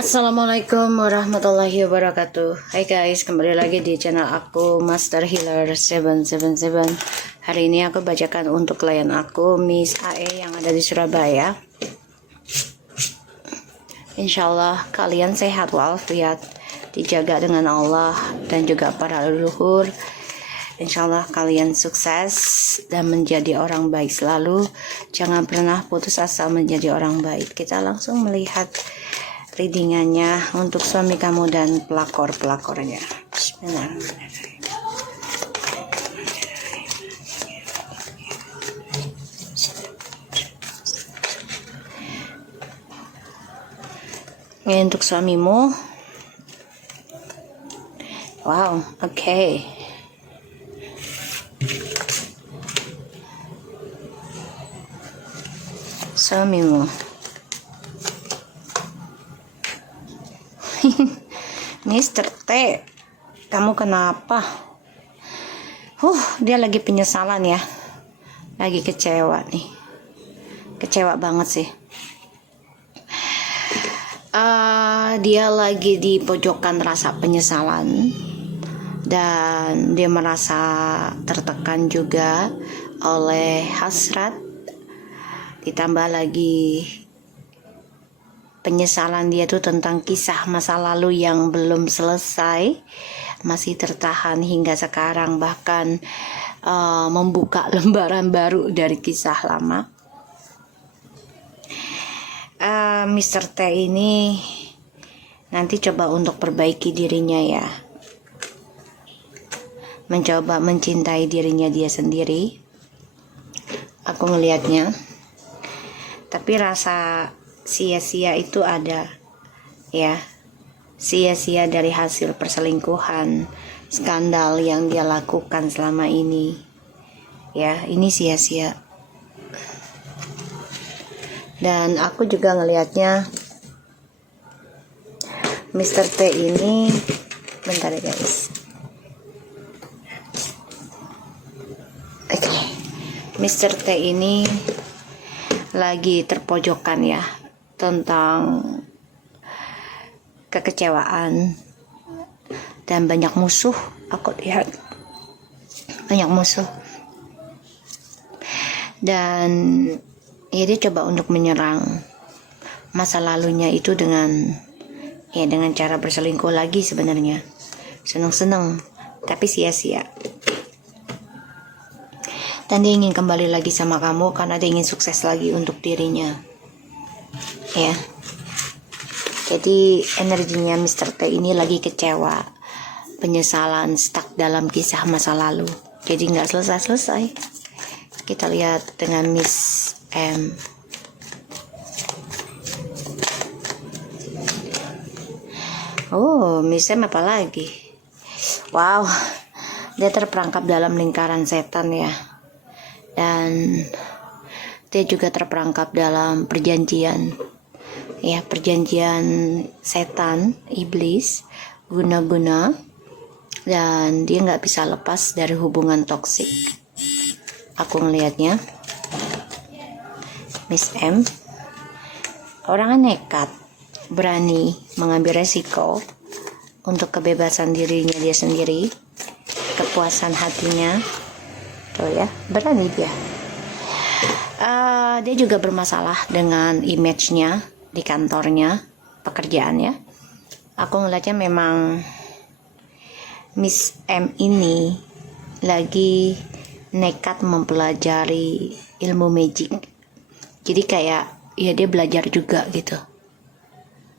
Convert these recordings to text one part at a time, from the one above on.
Assalamualaikum warahmatullahi wabarakatuh. Hai guys, kembali lagi di channel aku Master Healer 777. Hari ini aku bacakan untuk klien aku Miss AE yang ada di Surabaya. Insyaallah kalian sehat walafiat, dijaga dengan Allah dan juga para leluhur. Insyaallah kalian sukses dan menjadi orang baik selalu. Jangan pernah putus asa menjadi orang baik. Kita langsung melihat readingannya untuk suami kamu dan pelakor-pelakornya. Bismillahirrahmanirrahim. Ini untuk suamimu. Wow, oke. Suamimu. Mister T, kamu kenapa? Dia lagi penyesalan ya. Lagi kecewa nih. Kecewa banget sih. Dia lagi di pojokan rasa penyesalan. Dan dia merasa tertekan juga oleh hasrat. Ditambah lagi penyesalan dia tuh tentang kisah masa lalu yang belum selesai, masih tertahan hingga sekarang, bahkan membuka lembaran baru dari kisah lama. Mr. T ini nanti coba untuk perbaiki dirinya ya, mencoba mencintai dirinya dia sendiri. Aku ngelihatnya, tapi rasa sia-sia itu ada ya, sia-sia dari hasil perselingkuhan, skandal yang dia lakukan selama ini ya, ini sia-sia. Dan aku juga ngelihatnya Mr. T ini, bentar ya guys, oke. Mr. T ini lagi terpojokkan ya, tentang kekecewaan dan banyak musuh. Aku lihat banyak musuh, dan ya dia coba untuk menyerang masa lalunya itu dengan cara berselingkuh lagi. Sebenarnya seneng-seneng tapi sia-sia, dan dia ingin kembali lagi sama kamu karena dia ingin sukses lagi untuk dirinya ya. Jadi energinya Mr. T ini lagi kecewa, penyesalan, stuck dalam kisah masa lalu, jadi nggak selesai-selesai. Kita lihat dengan Miss M. Miss M apa lagi? Wow, dia terperangkap dalam lingkaran setan ya, dan dia juga terperangkap dalam perjanjian ya, perjanjian setan, iblis, guna-guna, dan dia nggak bisa lepas dari hubungan toksik. Aku ngelihatnya Miss M orangnya nekat, berani mengambil resiko untuk kebebasan dirinya dia sendiri, kepuasan hatinya tuh ya, berani dia. Dia juga bermasalah dengan image-nya di kantornya, pekerjaannya. Aku ngeliatnya memang Miss M ini lagi nekat mempelajari ilmu magic. Jadi kayak ya dia belajar juga gitu,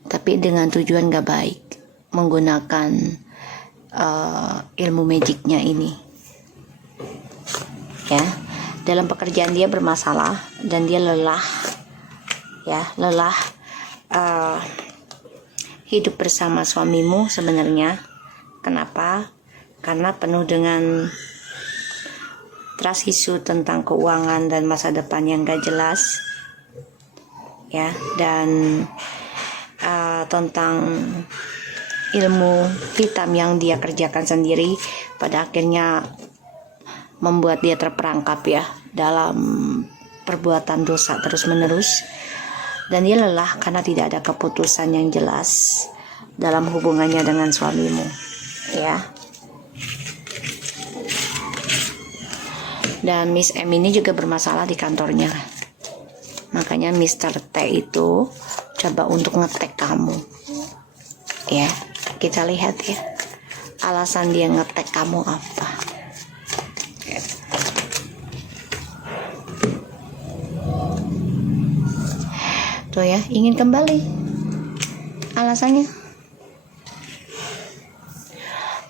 tapi dengan tujuan gak baik, menggunakan ilmu magicnya ini ya. Dalam pekerjaan dia bermasalah dan dia lelah ya, hidup bersama suamimu sebenarnya. Kenapa? Karena penuh dengan trust issue tentang keuangan dan masa depan yang gak jelas ya, dan tentang ilmu hitam yang dia kerjakan sendiri, pada akhirnya membuat dia terperangkap ya dalam perbuatan dosa terus menerus. dan dia lelah karena tidak ada keputusan yang jelas dalam hubungannya dengan suamimu, ya. Dan Miss M ini juga bermasalah di kantornya, makanya Mr. T itu coba untuk ngetek kamu, ya. Kita lihat ya, alasan dia ngetek kamu apa. Tuh ya, ingin kembali. Alasannya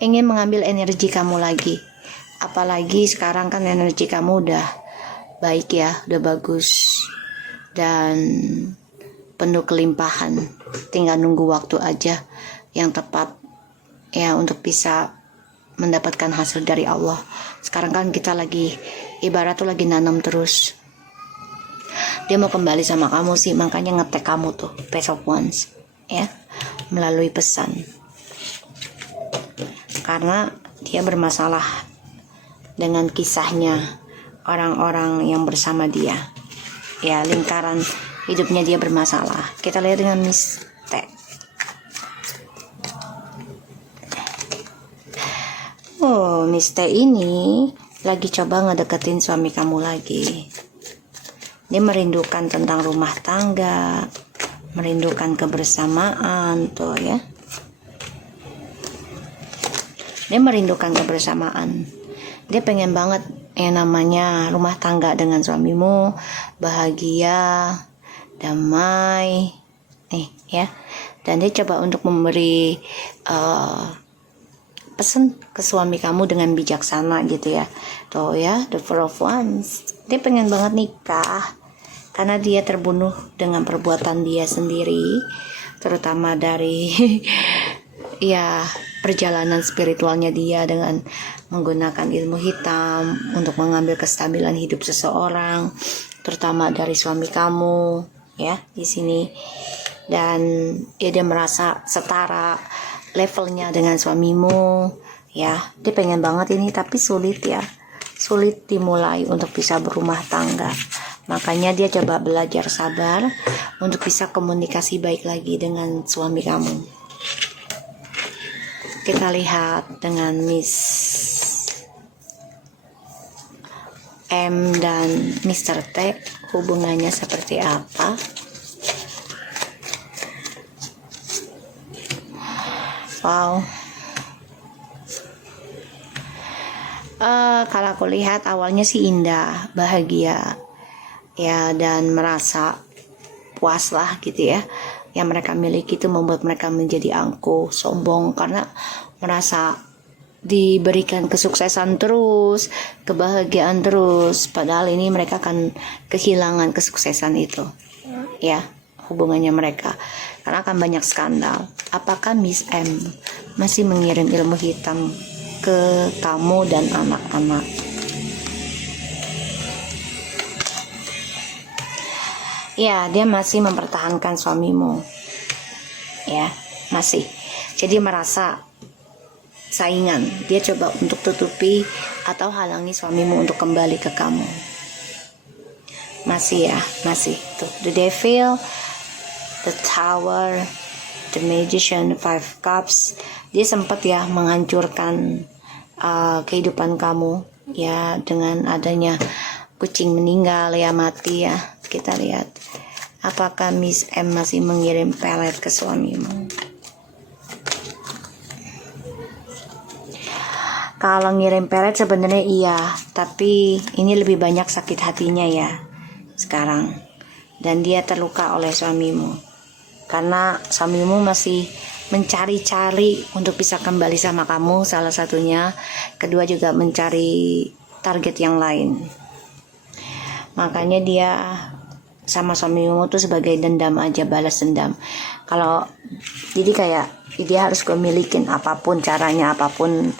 ingin mengambil energi kamu lagi. Apalagi sekarang kan energi kamu udah baik ya, udah bagus dan penuh kelimpahan. Tinggal nunggu waktu aja yang tepat ya untuk bisa mendapatkan hasil dari Allah. Sekarang kan kita lagi ibarat tuh lagi nanam terus. Dia mau kembali sama kamu sih, makanya ngetek kamu tuh Page of Wands, ya, melalui pesan. Karena dia bermasalah dengan kisahnya orang-orang yang bersama dia, ya, lingkaran hidupnya dia bermasalah. Kita lihat dengan Miss T. Oh, Miss T ini lagi coba ngedeketin suami kamu lagi. Dia merindukan tentang rumah tangga, merindukan kebersamaan, tuh ya. Dia merindukan kebersamaan. Dia pengen banget yang namanya rumah tangga dengan suamimu, bahagia, damai, ya. Dan dia coba untuk memberi pesan ke suami kamu dengan bijaksana gitu ya. Tuh ya, the Four of Wands. Dia pengen banget nikah karena dia terbunuh dengan perbuatan dia sendiri, terutama dari ya perjalanan spiritualnya dia dengan menggunakan ilmu hitam untuk mengambil kestabilan hidup seseorang, terutama dari suami kamu ya di sini. Dan ya, dia merasa setara levelnya dengan suamimu ya. Dia pengen banget ini tapi sulit ya, sulit dimulai untuk bisa berumah tangga. Makanya dia coba belajar sabar untuk bisa komunikasi baik lagi dengan suami kamu. Kita lihat dengan Miss M dan Mr. T hubungannya seperti apa. Wow. Kalau aku lihat awalnya sih indah, bahagia ya, dan merasa puas lah gitu ya. Yang mereka miliki itu membuat mereka menjadi angkuh, sombong karena merasa diberikan kesuksesan terus, kebahagiaan terus, padahal ini mereka akan kehilangan kesuksesan itu ya, hubungannya mereka, karena akan banyak skandal. Apakah Miss M masih mengirim ilmu hitam ke kamu dan anak-anak? Ya, dia masih mempertahankan suamimu. Ya, masih. Jadi merasa saingan. Dia coba untuk tutupi atau halangi suamimu untuk kembali ke kamu. Masih ya, masih. Tuh, the Devil, the Tower, the Magician, Five Cups. Dia sempat ya menghancurkan kehidupan kamu ya, dengan adanya kucing meninggal ya, mati ya. Kita lihat apakah Miss M masih mengirim pelet ke suamimu. Kalau ngirim pelet sebenarnya iya, tapi ini lebih banyak sakit hatinya ya sekarang. Dan dia terluka oleh suamimu karena suamimu masih mencari-cari untuk bisa kembali sama kamu, salah satunya. Kedua juga mencari target yang lain. Makanya dia sama suamimu tuh sebagai dendam aja, balas dendam. Kalau jadi kayak dia harus memilikin apapun caranya, apapun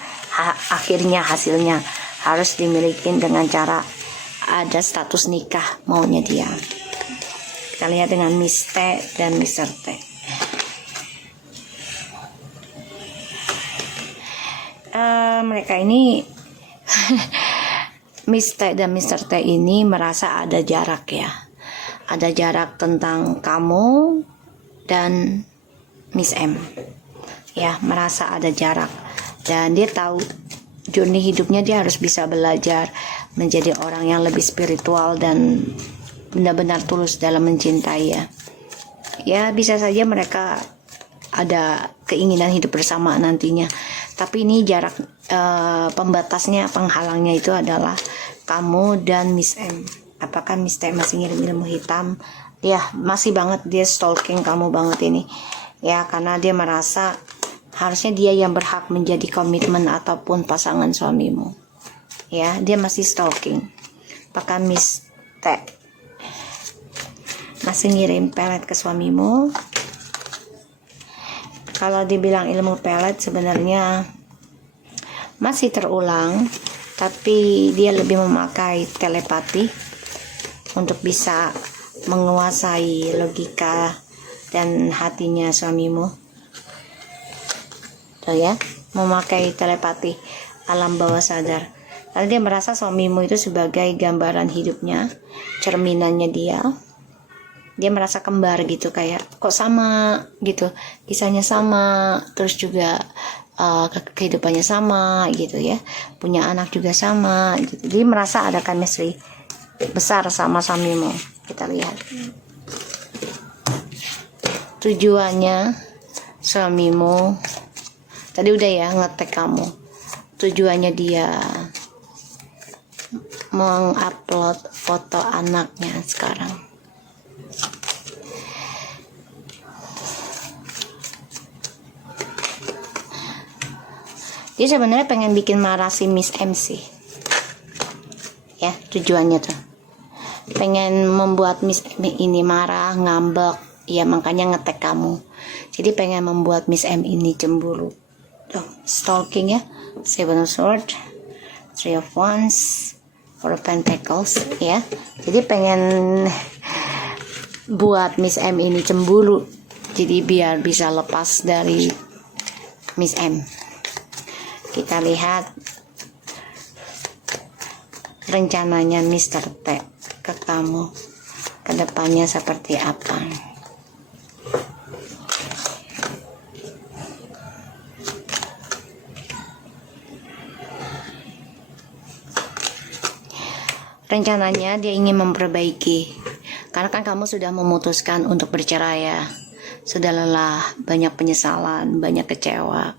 akhirnya hasilnya harus dimilikin dengan cara ada status nikah maunya dia. Kita lihat dengan Miss T dan Mr. T. Mereka ini Miss T dan Mr. T ini merasa ada jarak ya, ada jarak tentang kamu dan Miss M. Ya, merasa ada jarak. Dan dia tahu journey hidupnya dia harus bisa belajar menjadi orang yang lebih spiritual dan benar-benar tulus dalam mencintai ya. Ya, bisa saja mereka ada keinginan hidup bersama nantinya. Tapi ini jarak pembatasnya, penghalangnya itu adalah kamu dan Miss M. Apakah Miss M masih ngirim ilmu hitam? Ya, masih banget dia stalking kamu banget ini. Ya, karena dia merasa harusnya dia yang berhak menjadi komitmen ataupun pasangan suamimu. Ya, dia masih stalking. Apakah Miss T masih ngirim pelet ke suamimu? Kalau dibilang ilmu pelet sebenarnya masih terulang, tapi dia lebih memakai telepati untuk bisa menguasai logika dan hatinya suamimu. Tuh ya, memakai telepati alam bawah sadar. Lalu dia merasa suamimu itu sebagai gambaran hidupnya, cerminannya dia. Dia merasa kembar gitu, kayak kok sama gitu, kisahnya sama, terus juga kehidupannya sama gitu ya, punya anak juga sama gitu. Dia merasa ada chemistry besar sama suamimu. Kita lihat tujuannya suamimu tadi udah ya ngetek kamu. Tujuannya dia mengupload foto anaknya sekarang. Dia sebenarnya pengen bikin marah si Miss MC. Ya, tujuannya tuh pengen membuat Miss M ini marah, ngambek. Ya, makanya ngetek kamu. Jadi pengen membuat Miss M ini cemburu. Tuh, stalking ya. Seven of Swords, Three of Wands, Four of Pentacles ya. Jadi pengen buat Miss M ini cemburu. Jadi biar bisa lepas dari Miss M. Kita lihat rencananya Mr. T ke kamu ke depannya seperti apa. Rencananya dia ingin memperbaiki, karena kan kamu sudah memutuskan untuk bercerai ya. Sudah lelah, banyak penyesalan, banyak kecewa,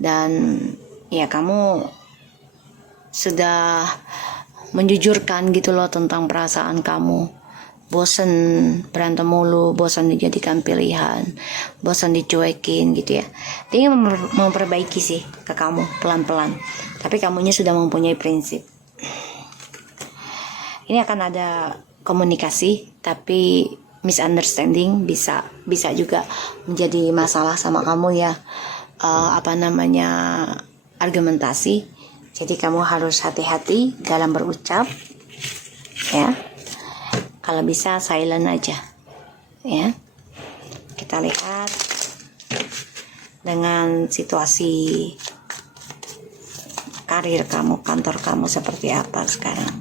dan ya kamu sudah menjujurkan gitu loh tentang perasaan kamu. Bosan berantem mulu, bosan dijadikan pilihan, bosan dicuekin gitu ya. Dia ingin memperbaiki sih ke kamu pelan-pelan, tapi kamunya sudah mempunyai prinsip. Ini akan ada komunikasi, tapi misunderstanding bisa juga menjadi masalah sama kamu ya. Argumentasi. Jadi kamu harus hati-hati dalam berucap ya. Kalau bisa silent aja ya. Kita lihat dengan situasi karir kamu, kantor kamu seperti apa sekarang.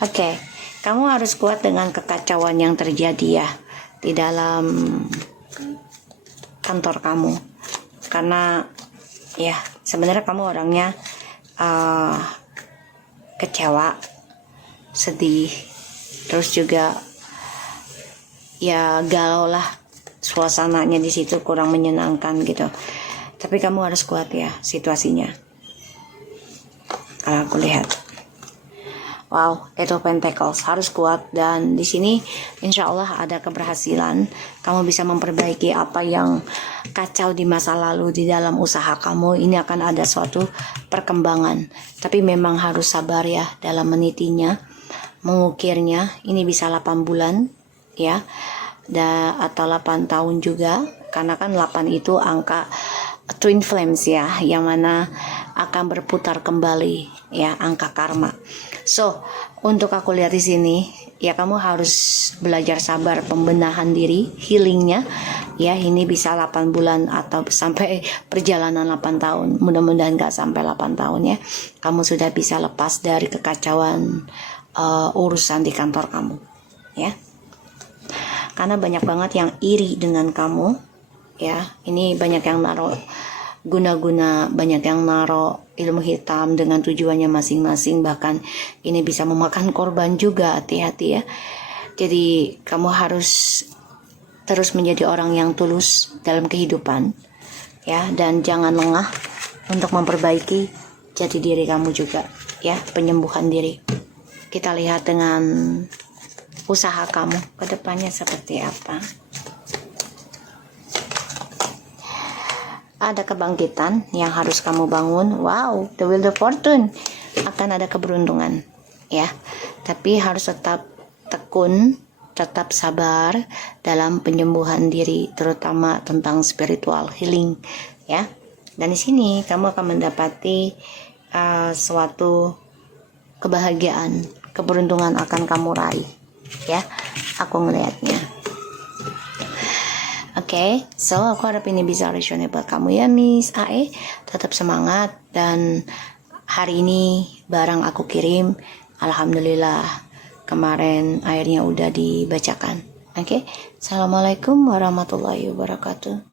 Oke, kamu harus kuat dengan kekacauan yang terjadi ya di dalam kantor kamu, karena ya sebenarnya kamu orangnya kecewa, sedih, terus juga ya galau lah, suasananya di situ kurang menyenangkan gitu. Tapi kamu harus kuat ya situasinya. Kalau aku lihat, wow, itu Pentacles, harus kuat. Dan di sini insya Allah ada keberhasilan. Kamu bisa memperbaiki apa yang kacau di masa lalu di dalam usaha kamu. Ini akan ada suatu perkembangan. Tapi memang harus sabar ya dalam menitinya, mengukirnya. Ini bisa 8 bulan ya, atau 8 tahun juga. Karena kan 8 itu angka twin flames ya, yang mana akan berputar kembali ya, angka karma. So, untuk aku lihat di sini, ya kamu harus belajar sabar, pembenahan diri, healingnya, Ya, ini bisa 8 bulan atau sampai perjalanan 8 tahun. Mudah-mudahan gak sampai 8 tahun ya. Kamu sudah bisa lepas dari kekacauan urusan di kantor kamu. Ya. Karena banyak banget yang iri dengan kamu. Ya, ini banyak yang naruh guna-guna, banyak yang naruh ilmu hitam dengan tujuannya masing-masing. Bahkan ini bisa memakan korban juga, hati-hati ya. Jadi kamu harus terus menjadi orang yang tulus dalam kehidupan ya, dan jangan lengah untuk memperbaiki jati diri kamu juga ya, penyembuhan diri. Kita lihat dengan usaha kamu ke depannya seperti apa. Ada kebangkitan yang harus kamu bangun. Wow, the wheel of fortune, akan ada keberuntungan ya, tapi harus tetap tekun, tetap sabar dalam penyembuhan diri, terutama tentang spiritual healing ya. Dan di sini kamu akan mendapati suatu kebahagiaan, keberuntungan akan kamu raih ya, aku ngelihatnya. Oke, so aku harap ini bisa resonate buat kamu ya Miss AE. Tetap semangat, dan hari ini barang aku kirim, alhamdulillah kemarin akhirnya udah dibacakan. Oke, Assalamualaikum warahmatullahi wabarakatuh.